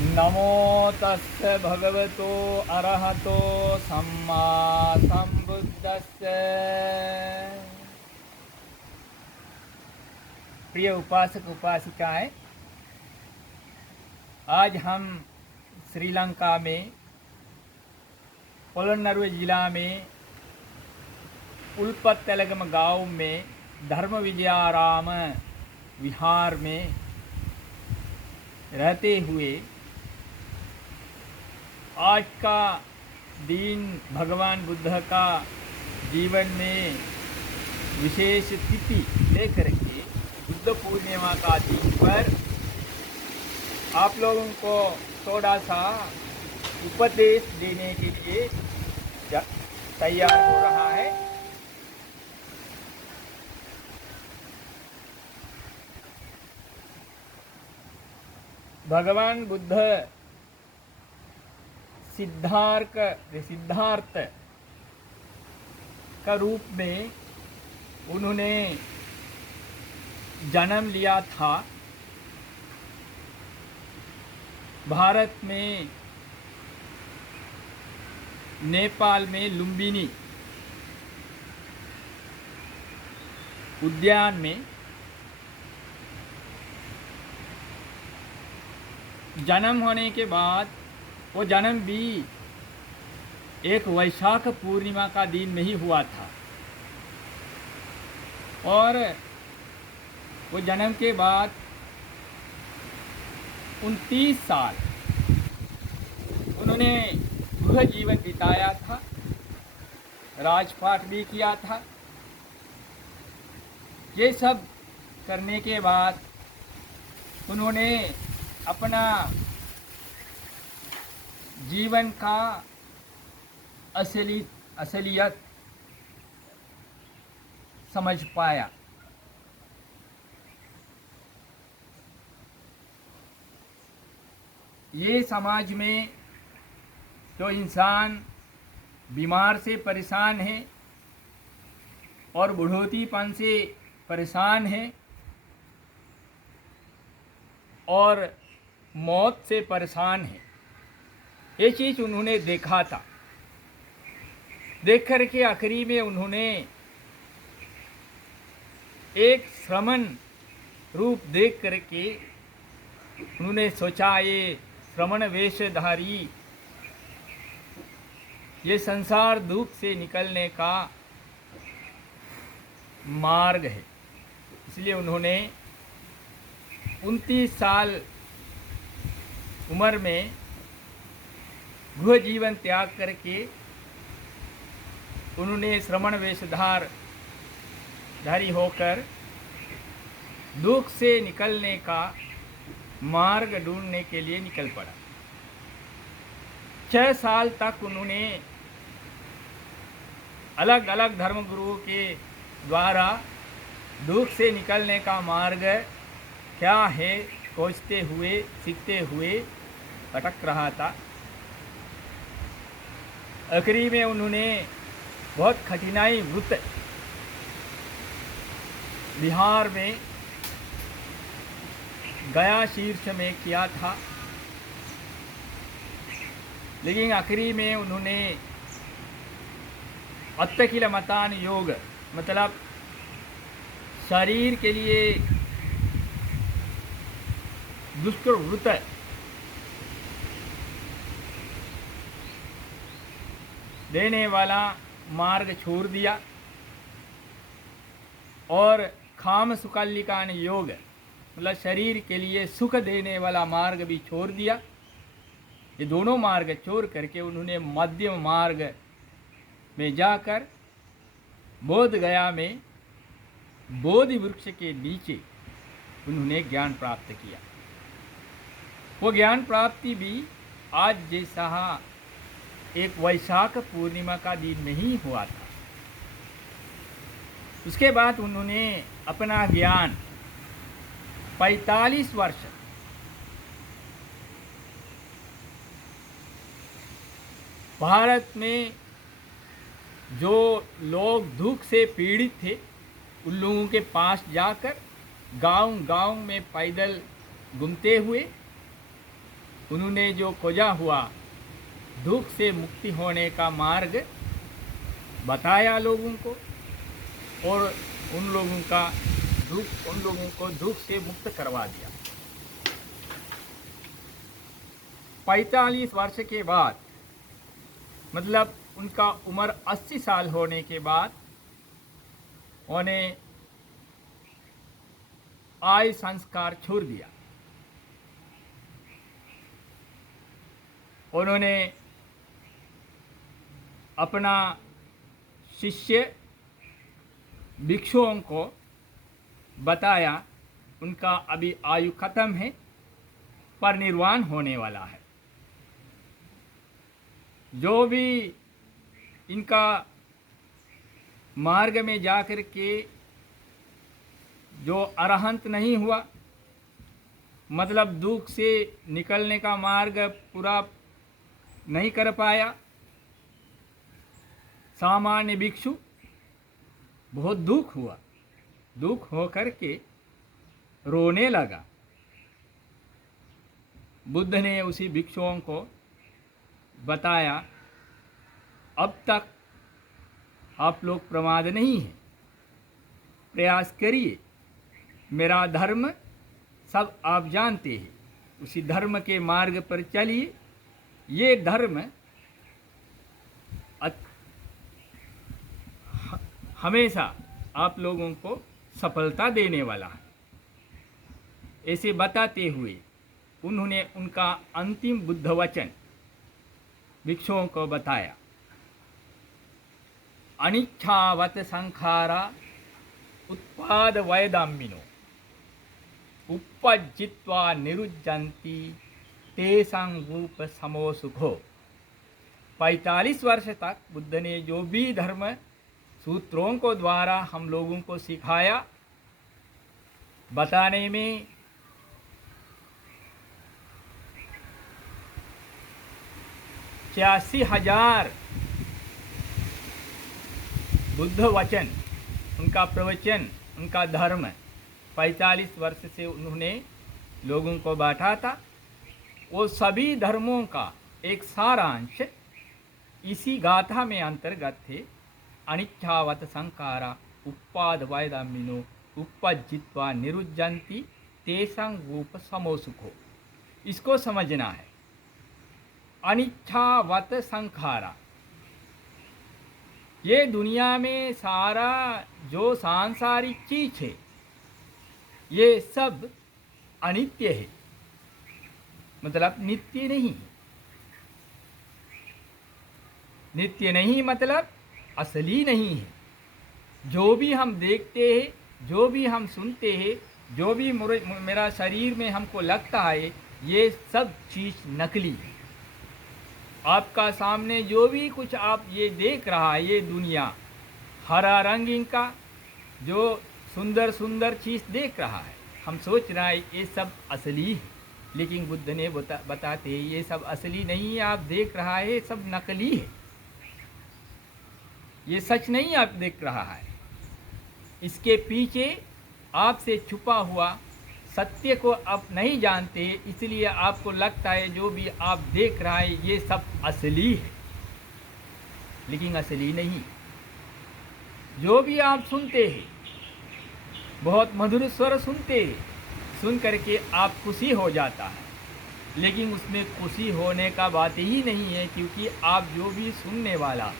नमो तस्य भगवतो अरहतो सम्मा संबुद्धस्य। प्रिय उपासक उपासिकाएं, आज हम श्रीलंका में पोलन्नरुवे जिला में उल्पत्तलगम गांव में धर्म विजयाराम विहार में रहते हुए आज का दिन भगवान बुद्ध का जीवन में विशेष तिथि लेकर के बुद्ध पूर्णिमा का दिन पर आप लोगों को थोड़ा सा उपदेश देने के लिए तैयार हो रहा है। भगवान बुद्ध सिद्धार्थ का रूप में उन्होंने जन्म लिया था। भारत में नेपाल में लुम्बिनी उद्यान में जन्म होने के बाद वो जन्म भी एक वैशाख पूर्णिमा का दिन में ही हुआ था और वो जन्म के बाद 29 साल उन्होंने गृह जीवन बिताया था, राजपाट भी किया था। ये सब करने के बाद उन्होंने अपना जीवन का असलियत समझ पाया। ये समाज में जो इंसान बीमार से परेशान है और बुढ़ोतीपन से परेशान है और मौत से परेशान है, ये चीज़ उन्होंने देखा था। देख कर के आखिरी में उन्होंने एक श्रमण रूप देख कर के उन्होंने सोचा, ये श्रमण वेशधारी ये संसार दुख से निकलने का मार्ग है। इसलिए उन्होंने 29 साल उम्र में गृह जीवन त्याग करके उन्होंने श्रमण वेशधारी होकर दुख से निकलने का मार्ग ढूंढने के लिए निकल पड़ा। 6 साल तक उन्होंने अलग अलग धर्मगुरुओं के द्वारा दुख से निकलने का मार्ग क्या है खोजते हुए सीखते हुए भटक रहा था। आखिरी में उन्होंने बहुत कठिनाई व्रत बिहार में गया शीर्ष में किया था, लेकिन आखिरी में उन्होंने अत्तकिल मतान योग मतलब शरीर के लिए दुष्कर व्रत देने वाला मार्ग छोड़ दिया और काम सुकल्लिकान योग मतलब शरीर के लिए सुख देने वाला मार्ग भी छोड़ दिया। ये दोनों मार्ग छोड़ करके उन्होंने मध्यम मार्ग में जाकर बोध गया में बोधि वृक्ष के नीचे उन्होंने ज्ञान प्राप्त किया। वो ज्ञान प्राप्ति भी आज जैसा एक वैशाख पूर्णिमा का दिन नहीं हुआ था। उसके बाद उन्होंने अपना ज्ञान 45 वर्ष भारत में जो लोग दुख से पीड़ित थे उन लोगों के पास जाकर गांव-गांव में पैदल घूमते हुए उन्होंने जो खोजा हुआ दुख से मुक्ति होने का मार्ग बताया लोगों को, और उन लोगों को दुख से मुक्त करवा दिया। 45 वर्ष के बाद, मतलब उनका उम्र 80 साल होने के बाद, उन्हें आय संस्कार छोड़ दिया। उन्होंने अपना शिष्य भिक्षुओं को बताया उनका अभी आयु खत्म है, परिनिर्वाण होने वाला है। जो भी इनका मार्ग में जाकर के जो अरहंत नहीं हुआ, मतलब दुख से निकलने का मार्ग पूरा नहीं कर पाया, सामान्य भिक्षु, बहुत दुख हुआ। दुख होकर के रोने लगा। बुद्ध ने उसी भिक्षुओं को बताया, अब तक आप लोग प्रमाद नहीं हैं, प्रयास करिए, मेरा धर्म सब आप जानते हैं, उसी धर्म के मार्ग पर चलिए। ये धर्म हमेशा आप लोगों को सफलता देने वाला है। ऐसे बताते हुए उन्होंने उनका अंतिम बुद्ध वचन भिक्षुओं को बताया, अनिच्छावत संखारा उत्पाद वैदामिनो उपजित्वा निरुज्जन्ति तेषां रूप समो सुखो। 45 वर्ष तक बुद्ध ने जो भी धर्म सूत्रों को द्वारा हम लोगों को सिखाया, बताने में 86,000 बुद्ध वचन, उनका प्रवचन, उनका धर्म 45 वर्ष से उन्होंने लोगों को बांटा था। वो सभी धर्मों का एक सारांश इसी गाथा में अंतर्गत थे, अनिच्छावत संकारा उपाद वैदामिनो उपजित्वा निरुज्जन्ति तेषां रूप समो सुखो। इसको समझना है। अनिच्छावत संखारा, ये दुनिया में सारा जो सांसारिक चीज है ये सब अनित्य है, मतलब नित्य नहीं। नित्य नहीं मतलब असली नहीं है। जो भी हम देखते हैं, जो भी हम सुनते हैं, जो भी मेरा शरीर में हमको लगता है, ये सब चीज़ नकली है। आपका सामने जो भी कुछ आप ये देख रहा है, ये दुनिया हरा रंग इनका जो सुंदर सुंदर चीज़ देख रहा है, हम सोच रहा है ये सब असली है, लेकिन बुद्ध ने बताते हैं ये सब असली नहीं है। आप देख रहा है ये सब नकली है, ये सच नहीं आप देख रहा है। इसके पीछे आपसे छुपा हुआ सत्य को आप नहीं जानते, इसलिए आपको लगता है जो भी आप देख रहा है ये सब असली है, लेकिन असली नहीं। जो भी आप सुनते हैं, बहुत मधुर स्वर सुनते हैं, सुन करके आप खुशी हो जाता है, लेकिन उसमें खुशी होने का बात ही नहीं है, क्योंकि आप जो भी सुनने वाला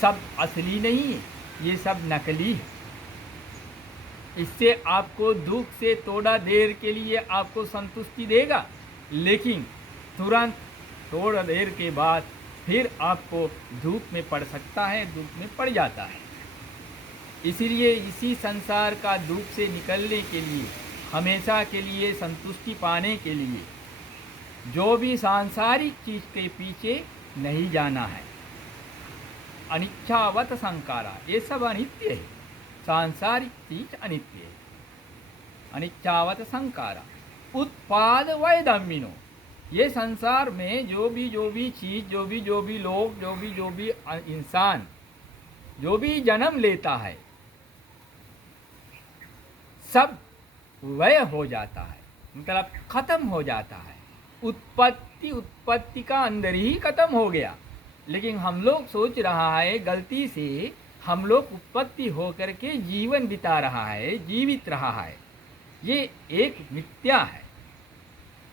सब असली नहीं है, ये सब नकली है। इससे आपको दुख से थोड़ा देर के लिए आपको संतुष्टि देगा, लेकिन तुरंत थोड़ा देर के बाद फिर आपको दुख में पड़ सकता है, दुख में पड़ जाता है। इसीलिए इसी संसार का दुख से निकलने के लिए, हमेशा के लिए संतुष्टि पाने के लिए जो भी सांसारिक चीज़ के पीछे नहीं जाना है। अनिच्छावत संकारा, ये सब अनित्य है, सांसारिक चीज अनित्य है। अनिच्छावत संकारा उत्पाद वैधम्मिनो, ये संसार में जो भी चीज, जो भी लोग, जो भी इंसान जो भी जन्म लेता है, सब व्यय हो जाता है, मतलब खत्म हो जाता है, उत्पत्ति का अंदर ही खत्म हो गया। लेकिन हम लोग सोच रहा है गलती से, हम लोग उत्पत्ति होकर के जीवन बिता रहा है, जीवित रहा है। ये एक मिथ्या है।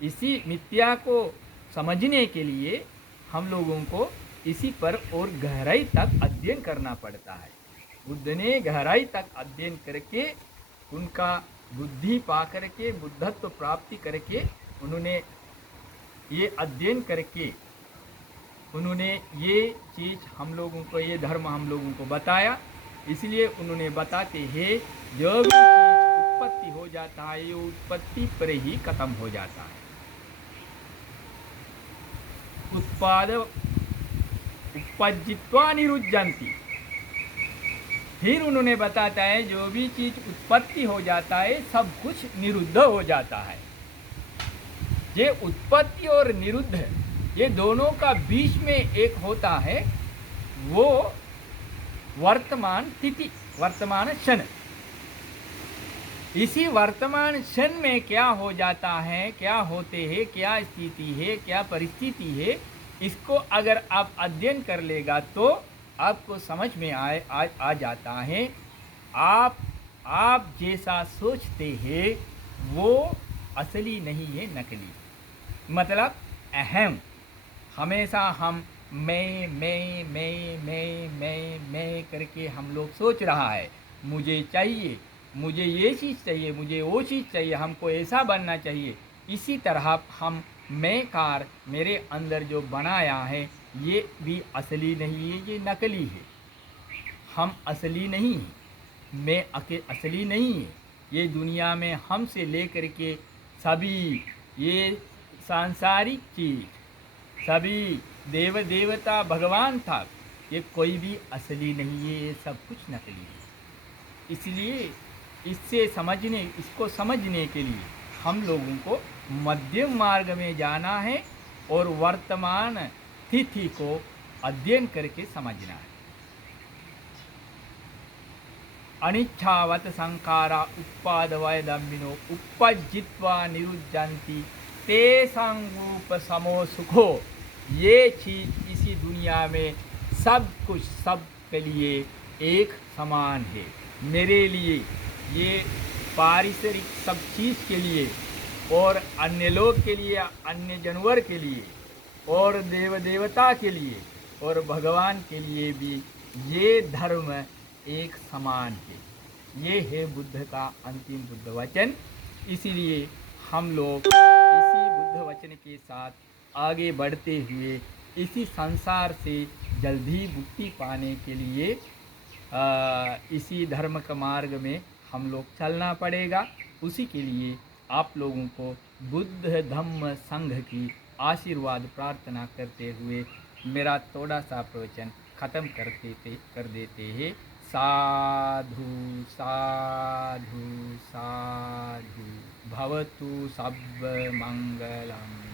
इसी मिथ्या को समझने के लिए हम लोगों को इसी पर और गहराई तक अध्ययन करना पड़ता है। बुद्ध ने गहराई तक अध्ययन करके, उनका बुद्धि पा करके, बुद्धत्व प्राप्ति करके, उन्होंने ये अध्ययन करके उन्होंने ये चीज़ हम लोगों को, ये धर्म हम लोगों को बताया। इसलिए उन्होंने बताते हैं जो भी चीज़ उत्पत्ति हो जाता है, ये उत्पत्ति पर ही खत्म हो जाता है। उपज्जित्वा निरुज्जन्ति। फिर उन्होंने बताता है जो भी चीज़ उत्पत्ति हो जाता है, सब कुछ निरुद्ध हो जाता है। ये उत्पत्ति और निरुद्ध, ये दोनों का बीच में एक होता है, वो वर्तमान स्थिति, वर्तमान क्षण। इसी वर्तमान क्षण में क्या हो जाता है, क्या होते हैं, क्या स्थिति है, क्या परिस्थिति है, इसको अगर आप अध्ययन कर लेगा तो आपको समझ में आ जाता है। आप जैसा सोचते हैं वो असली नहीं है, नकली। मतलब अहम, हमेशा हम मैं करके हम लोग सोच रहा है, मुझे चाहिए, मुझे ये चीज़ चाहिए, मुझे वो चीज़ चाहिए, हमको ऐसा बनना चाहिए। इसी तरह हम मैं कार मेरे अंदर जो बनाया है, ये भी असली नहीं है, ये नकली है। हम असली नहीं हैं, मैं असली नहीं है। ये दुनिया में हमसे लेकर के सभी ये सांसारिक चीज़, सभी देव देवता भगवान था, ये कोई भी असली नहीं है, ये सब कुछ नकली है। इसलिए इसको समझने के लिए हम लोगों को मध्यम मार्ग में जाना है और वर्तमान स्थिति को अध्ययन करके समझना है। अनिच्छावत संखारा उत्पादवय दम्बिनो उपज्जित्वा निरुज्जन्ति तेषां रूप समो सुखो। ये चीज़ इसी दुनिया में सब कुछ, सब के लिए एक समान है। मेरे लिए, ये पारिसरिक सब चीज़ के लिए, और अन्य लोग के लिए, अन्य जानवर के लिए, और देव देवता के लिए, और भगवान के लिए भी ये धर्म एक समान है। ये है बुद्ध का अंतिम बुद्ध वचन। इसीलिए हम लोग इसी बुद्ध वचन के साथ आगे बढ़ते हुए इसी संसार से जल्दी मुक्ति पाने के लिए इसी धर्म का मार्ग में हम लोग चलना पड़ेगा। उसी के लिए आप लोगों को बुद्ध धम्म संघ की आशीर्वाद प्रार्थना करते हुए मेरा थोड़ा सा प्रवचन ख़त्म कर देते हैं। साधु साधु साधु। भवतु सब मंगलम।